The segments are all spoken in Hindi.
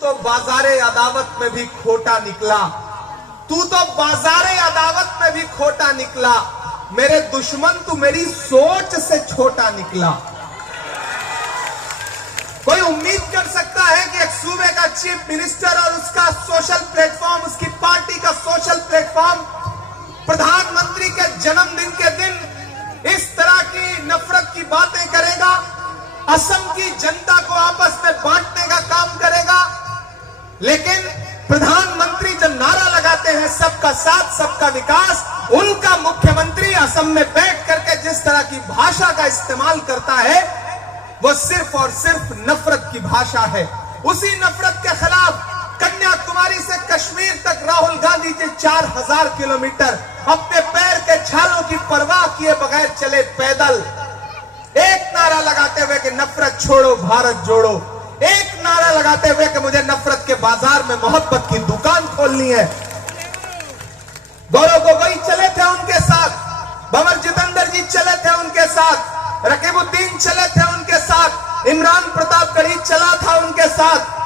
तो बाजारे अदावत में भी खोटा निकला, तू तो बाजारे अदावत में भी खोटा निकला, मेरे दुश्मन तू मेरी सोच से छोटा निकला। कोई उम्मीद कर सकता है कि एक सूबे का चीफ मिनिस्टर और उसका सोशल प्लेटफॉर्म, उसकी पार्टी का सोशल प्लेटफॉर्म प्रधानमंत्री के जन्मदिन के दिन इस तरह की नफरत की बातें करेगा, असम की जनता को आपस में बांटने का काम करेगा। लेकिन प्रधानमंत्री जब नारा लगाते हैं सबका साथ सबका विकास, उनका मुख्यमंत्री असम में बैठ करके जिस तरह की भाषा का इस्तेमाल करता है वो सिर्फ और सिर्फ नफरत की भाषा है। उसी नफरत के खिलाफ कन्याकुमारी से कश्मीर तक राहुल गांधी जी 4000 किलोमीटर अपने पैर के छालों की परवाह किए बगैर चले पैदल, एक नारा लगाते हुए कि नफरत छोड़ो भारत जोड़ो, एक नारा लगाते हुए कि मुझे नफरत के बाजार में मोहब्बत की दुकान खोलनी है। गौरव गोगोई चले थे उनके साथ, भंवर जितेंद्र जी चले थे उनके साथ, रकीबुद्दीन चले थे उनके साथ, इमरान प्रतापगढ़ी चला था उनके साथ।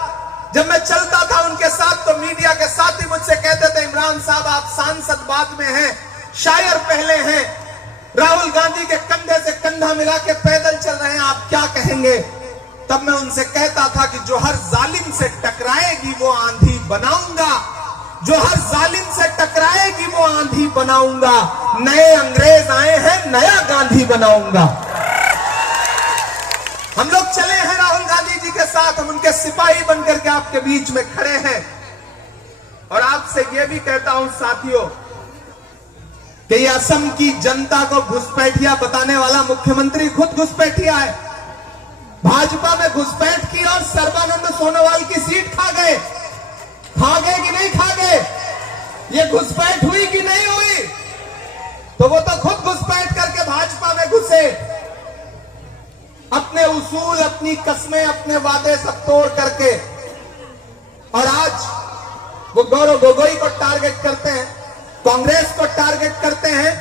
जब मैं चलता था उनके साथ तो मीडिया के साथी मुझसे कहते थे, इमरान साहब आप सांसद बाद में हैं, शायर पहले हैं, राहुल गांधी के कंधे से कंधा मिला के पैदल चल रहे हैं, आप क्या कहेंगे? तब मैं उनसे कहता था कि जो हर जालिम से टकराएगी वो आंधी बनाऊंगा, जो हर जालिम से टकराएगी वो आंधी बनाऊंगा, नए अंग्रेज आए हैं नया गांधी बनाऊंगा। हम लोग चले हैं राहुल गांधी जी के साथ, हम उनके सिपाही बनकर के आपके बीच में खड़े हैं। और आपसे यह भी कहता हूं साथियों कि ये असम की जनता को घुसपैठिया बताने वाला मुख्यमंत्री खुद घुसपैठिया है। भाजपा में घुसपैठ की और सर्बानंद सोनोवाल की सीट खा गए। खा गए कि नहीं खा गए? ये घुसपैठ हुई कि नहीं हुई? तो वो तो खुद घुसपैठ करके भाजपा में घुसे, अपने उसूल, अपनी कस्में, अपने वादे सब तोड़ करके। और आज वो गौरव गोगोई को टारगेट करते हैं, कांग्रेस को टारगेट करते हैं।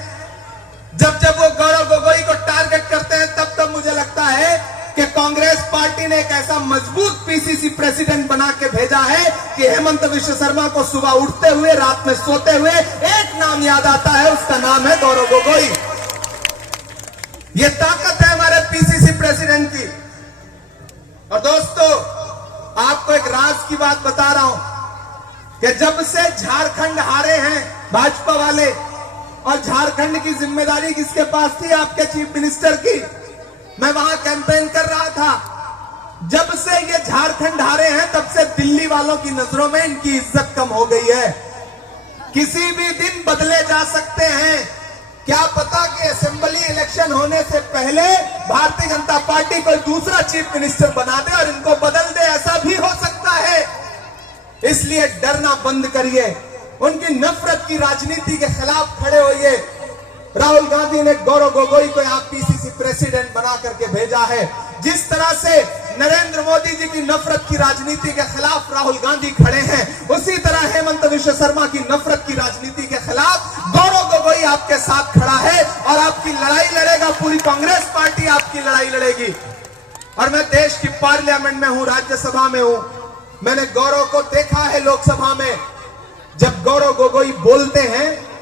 जब जब वो गौरव गोगोई को टारगेट करते हैं तब तब मुझे लगता है कि कांग्रेस पार्टी ने एक ऐसा मजबूत पीसीसी प्रेसिडेंट बना के भेजा है कि हेमंत विश्व शर्मा को सुबह उठते हुए, रात में सोते हुए एक नाम याद आता है, उसका नाम है गौरव गोगोई। ये ताकत है हमारे पीसीसी प्रेसिडेंट की। और दोस्तों आपको एक राज की बात बता रहा हूं कि जब से झारखंड हारे हैं भाजपा वाले, और झारखंड की जिम्मेदारी किसके पास थी? आपके चीफ मिनिस्टर की। मैं वहां कैंपेन कर रहा था। जब से ये झारखंड हारे हैं तब से दिल्ली वालों की नजरों में इनकी इज्जत कम हो गई है। किसी भी दिन बदले जा सकते हैं, क्या पता कि असेंबली इलेक्शन होने से पहले भारतीय जनता पार्टी कोई दूसरा चीफ मिनिस्टर बना दे और इनको बदल दे, ऐसा भी हो सकता है। इसलिए डरना बंद करिए, उनकी नफरत की राजनीति के खिलाफ खड़े होइए। राहुल गांधी ने गौरव गोगोई को यहां पीसीसी प्रेसिडेंट बना करके भेजा है। जिस तरह से नरेंद्र मोदी जी की नफरत की राजनीति के खिलाफ राहुल गांधी खड़े हैं, उसी तरह हेमंत विश्व शर्मा की नफरत की राजनीति के खिलाफ गौरव गोगोई आपके साथ खड़ा है। और आपकी लड़ाई लड़ेगा, पूरी कांग्रेस पार्टी आपकी लड़ाई लड़ेगी। और मैं देश की पार्लियामेंट में हूं, राज्यसभा में हूं, मैंने गौरव को देखा है लोकसभा में। जब गौरव गोगोई बोलते हैं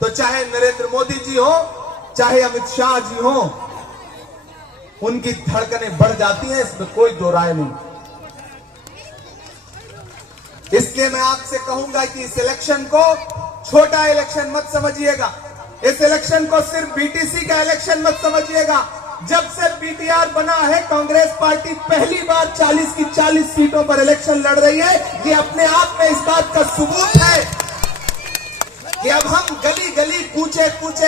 तो चाहे नरेंद्र मोदी जी हो, चाहे अमित शाह जी हो, उनकी धड़कनें बढ़ जाती हैं, इसमें कोई दो राय नहीं। इसलिए मैं आपसे कहूंगा कि इस इलेक्शन को छोटा इलेक्शन मत समझिएगा, इस इलेक्शन को सिर्फ बीटीसी का इलेक्शन मत समझिएगा। जब से बीटीआर बना है, कांग्रेस पार्टी पहली बार 40 की 40 सीटों पर इलेक्शन लड़ रही है। ये अपने आप में इस बात का सबूत है कि अब हम गली गली, कूचे कूचे